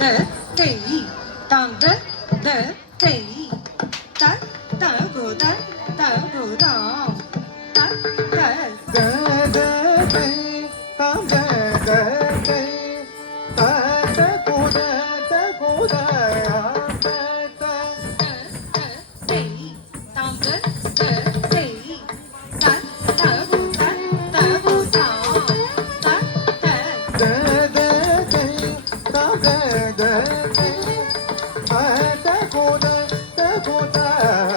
đỡ trị tàn trách đỡ trị trách đỡ vụ trách đỡ vụ trò trách đỡ đỡ da da da da da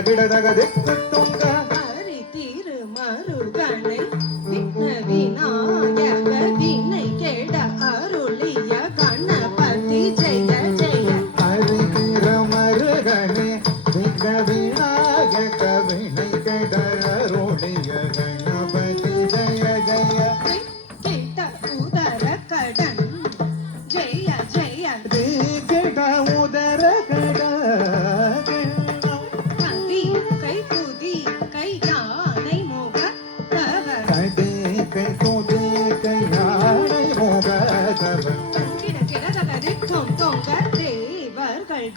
தகிடதகதி கட்டுங்க மாறி தீரு மாறு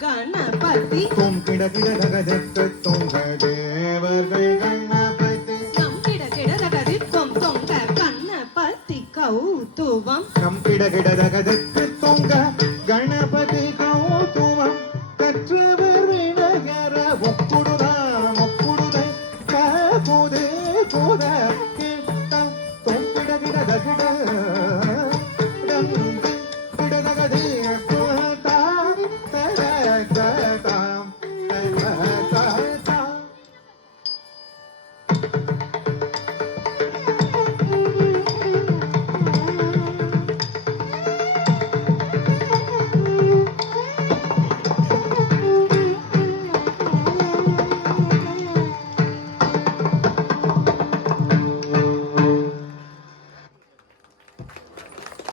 கணபதி. கும்பிட கிடதகதிற்கு தொங்க தேவர்கள் கணபதி. கம்பிட கிடதகதி தொம் தொங்க கணபதி கௌத்துவம் கம்பிட கிடதகதிற்கு தொங்க கணபதி கௌத்துவம் கற்றவர் வினகர ஒப்புடுதாம் ஒப்புடுதை கோதே கோதே